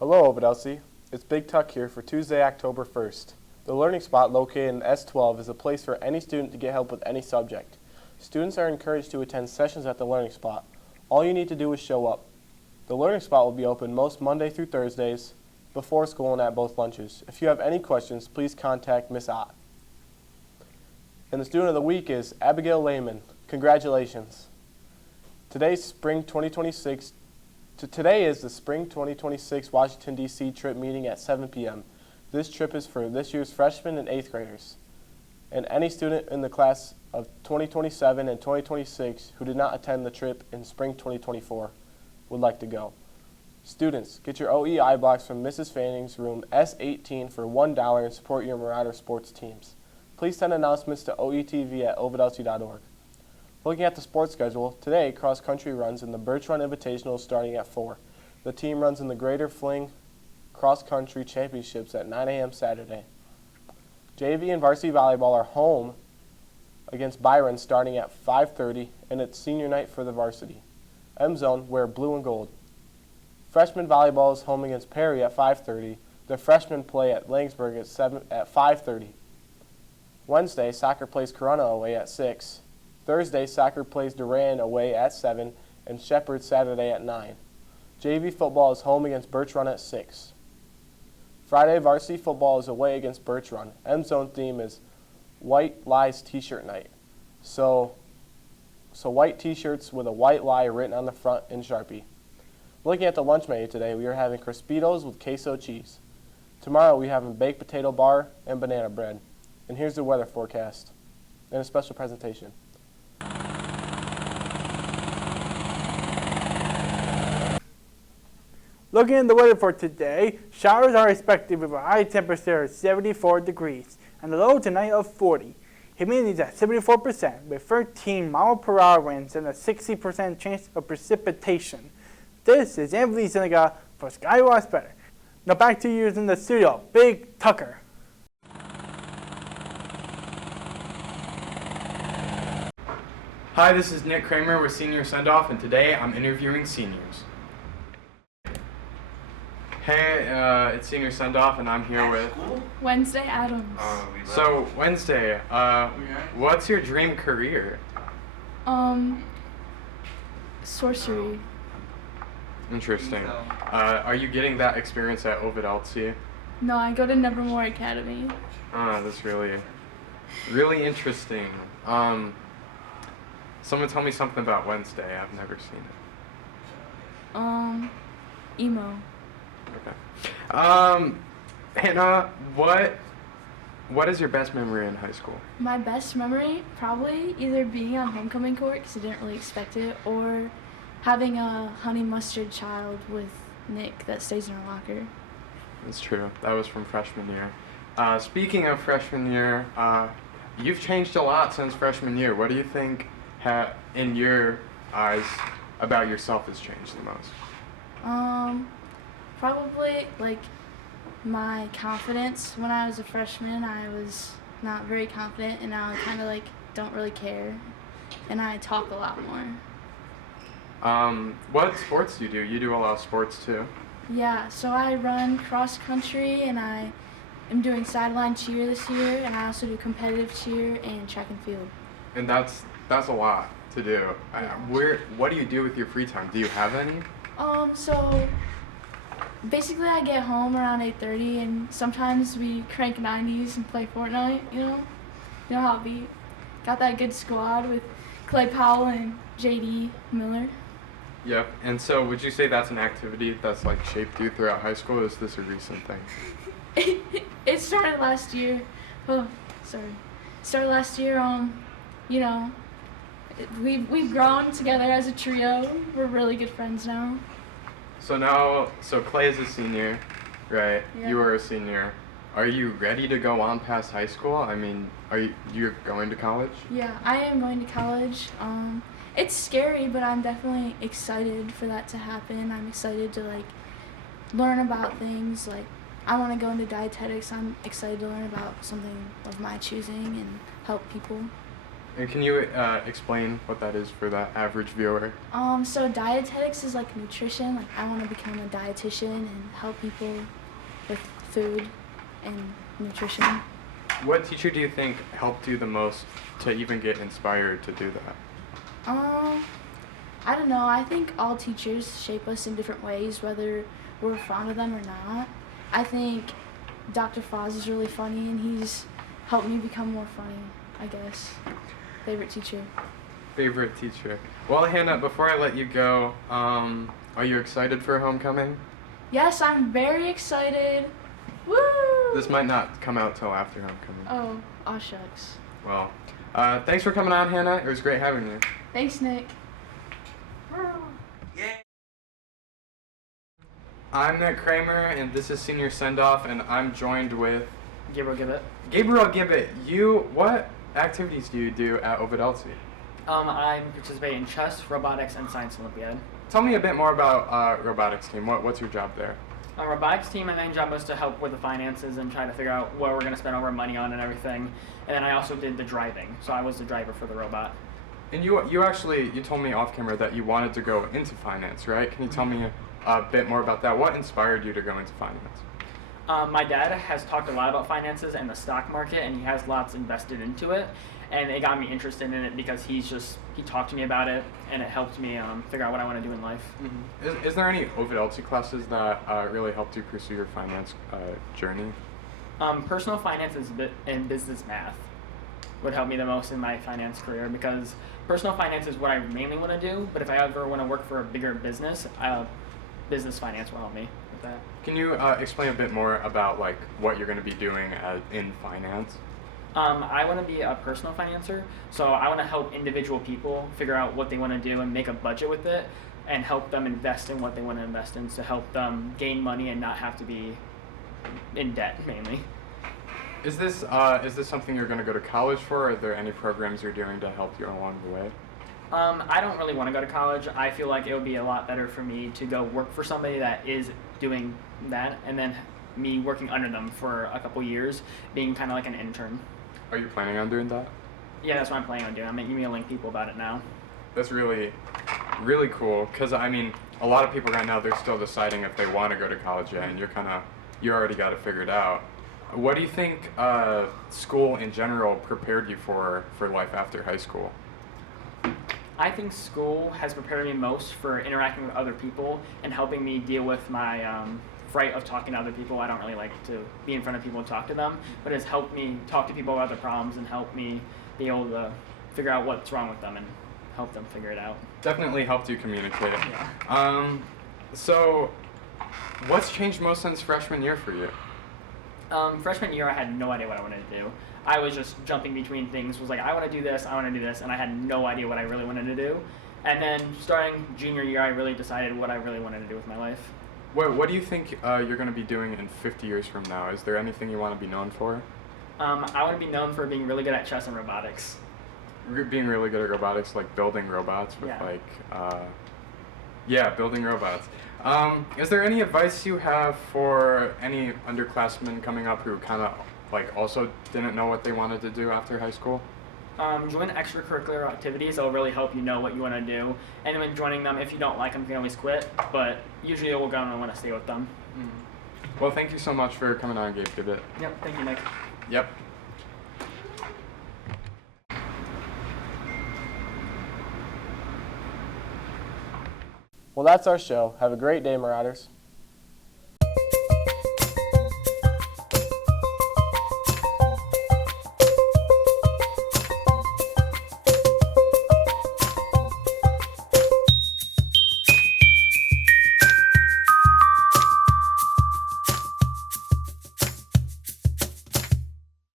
Hello, Ovid-Elsie. It's Big Tuck here for Tuesday, October 1st. The Learning Spot located in S12 is a place for any student to get help with any subject. Students are encouraged to attend sessions at the Learning Spot. All you need to do is show up. The Learning Spot will be open most Monday through Thursdays, before school and at both lunches. If you have any questions, please contact Miss Ott. And the Student of the Week is Abigail Lehman. Congratulations. Today is the Spring 2026 Washington, D.C. trip meeting at 7 p.m. This trip is for this year's freshmen and 8th graders. And any student in the class of 2027 and 2026 who did not attend the trip in spring 2024 would like to go. Students, get your OEI blocks from Mrs. Fanning's room S18 for $1 and support your Marauder sports teams. Please send announcements to oetv@ovid-elsie.org. Looking at the sports schedule, today cross-country runs in the Birch Run Invitational starting at 4. The team runs in the Greater Fling Cross-Country Championships at 9 a.m. Saturday. JV and varsity volleyball are home against Byron starting at 5:30, and it's senior night for the varsity. M-Zone wear blue and gold. Freshman volleyball is home against Perry at 5:30. The freshmen play at Langsburg at 5:30. Wednesday, soccer plays Corunna away at 6. Thursday, soccer plays Duran away at 7, and Shepherd Saturday at 9. JV football is home against Birch Run at 6. Friday, varsity football is away against Birch Run. M-Zone theme is White Lies T-shirt night. So white T-shirts with a white lie written on the front in Sharpie. Looking at the lunch menu today, we are having Crispitos with queso cheese. Tomorrow, we have a baked potato bar and banana bread. And here's the weather forecast and a special presentation. Looking at the weather for today, showers are expected with a high temperature of 74 degrees and a low tonight of 40. Humidity is at 74% with 13 mile-per-hour winds and a 60% chance of precipitation. This is Anthony Seneca for Skywatch Better. Now back to you in the studio, Big Tucker. Hi, this is Nick Kramer with Senior Sendoff, and today I'm interviewing seniors. Hey, it's Senior Sendoff, and I'm here with Wednesday Adams. So Wednesday, what's your dream career? Sorcery. Interesting. Are you getting that experience at Ovid-Elsie? No, I go to Nevermore Academy. That's really interesting. Someone tell me something about Wednesday. I've never seen it. Emo. Okay. Hannah, what is your best memory in high school? My best memory, probably either being on homecoming court because I didn't really expect it, or having a honey mustard child with Nick that stays in our locker. That's true. That was from freshman year. Speaking of freshman year, you've changed a lot since freshman year. What do you think, in your eyes, about yourself has changed the most? Probably like my confidence. When I was a freshman, I was not very confident, and now I kind of like don't really care, and I talk a lot more. What sports do you do? You do a lot of sports too. Yeah, so I run cross country, and I am doing sideline cheer this year, and I also do competitive cheer and track and field. And that's a lot to do. Yeah. What do you do with your free time? Do you have any? So basically I get home around 8:30, and sometimes we crank 90s and play Fortnite, you know how it be. Got that good squad with Clay Powell and JD Miller. Yep. And so would you say that's an activity that's like shaped you throughout high school, or is this a recent thing? It started last year. Started last year. We've grown together as a trio. We're really good friends now. So Clay is a senior, right? Yeah. You are a senior. Are you ready to go on past high school? I mean, you're going to college? Yeah, I am going to college. It's scary, but I'm definitely excited for that to happen. I'm excited to learn about things. I want to go into dietetics. I'm excited to learn about something of my choosing and help people. And can you explain what that is for the average viewer? So dietetics is like nutrition. Like I want to become a dietitian and help people with food and nutrition. What teacher do you think helped you the most to even get inspired to do that? I don't know. I think all teachers shape us in different ways, whether we're fond of them or not. I think Dr. Foz is really funny, and he's helped me become more funny, I guess. Favorite teacher. Favorite teacher. Well, Hannah, before I let you go, are you excited for homecoming? Yes, I'm very excited. Woo! This might not come out till after homecoming. Oh, shucks. Well, thanks for coming on, Hannah. It was great having you. Thanks, Nick. I'm Nick Kramer, and this is Senior Sendoff, and I'm joined with Gabriel Gibbet. Gabriel Gibbet. What activities do you do at Ovid-Elsie? I participate in chess, robotics, and science Olympiad. Tell me a bit more about robotics team. What's your job there? On robotics team, my main job was to help with the finances and try to figure out what we're going to spend all our money on and everything. And then I also did the driving, so I was the driver for the robot. And you told me off camera that you wanted to go into finance, right? Can you tell me a bit more about that? What inspired you to go into finance? My dad has talked a lot about finances and the stock market, and he has lots invested into it. And it got me interested in it because he talked to me about it, and it helped me figure out what I want to do in life. Mm-hmm. Is there any Ovid-Elsie classes that really helped you pursue your finance journey? Personal finance and business math would help me the most in my finance career, because personal finance is what I mainly want to do, but if I ever want to work for a bigger business, business finance will help me with that. Can you explain a bit more about what you're going to be doing in finance? I want to be a personal financer, so I want to help individual people figure out what they want to do and make a budget with it, and help them invest in what they want to invest in, to help them gain money and not have to be in debt mainly. Is this something you're going to go to college for? Or are there any programs you're doing to help you along the way? I don't really want to go to college. I feel like it would be a lot better for me to go work for somebody that is doing that, and then me working under them for a couple years, being kind of like an intern. Are you planning on doing that? Yeah, that's what I'm planning on doing. I'm emailing people about it now. That's really, really cool, because I mean, a lot of people right now, they're still deciding if they want to go to college yet, and you already got it figured out. What do you think school in general prepared you for life after high school? I think school has prepared me most for interacting with other people and helping me deal with my fright of talking to other people. I don't really like to be in front of people and talk to them, but it's helped me talk to people about their problems and help me be able to figure out what's wrong with them and help them figure it out. Definitely helped you communicate. Yeah. So what's changed most since freshman year for you? Freshman year, I had no idea what I wanted to do. I was just jumping between things, was like, I want to do this, and I had no idea what I really wanted to do. And then starting junior year, I really decided what I really wanted to do with my life. What do you think you're going to be doing in 50 years from now? Is there anything you want to be known for? I want to be known for being really good at chess and robotics. Being really good at robotics, like building robots with building robots. Is there any advice you have for any underclassmen coming up who kind of also didn't know what they wanted to do after high school? Join extracurricular activities. It'll really help you know what you want to do. And when joining them, if you don't like them, you can always quit. But usually you'll go and want to stay with them. Well, thank you so much for coming on, Gabe Gibbet. Yep, thank you, Nick. Yep. Well, that's our show. Have a great day, Marauders.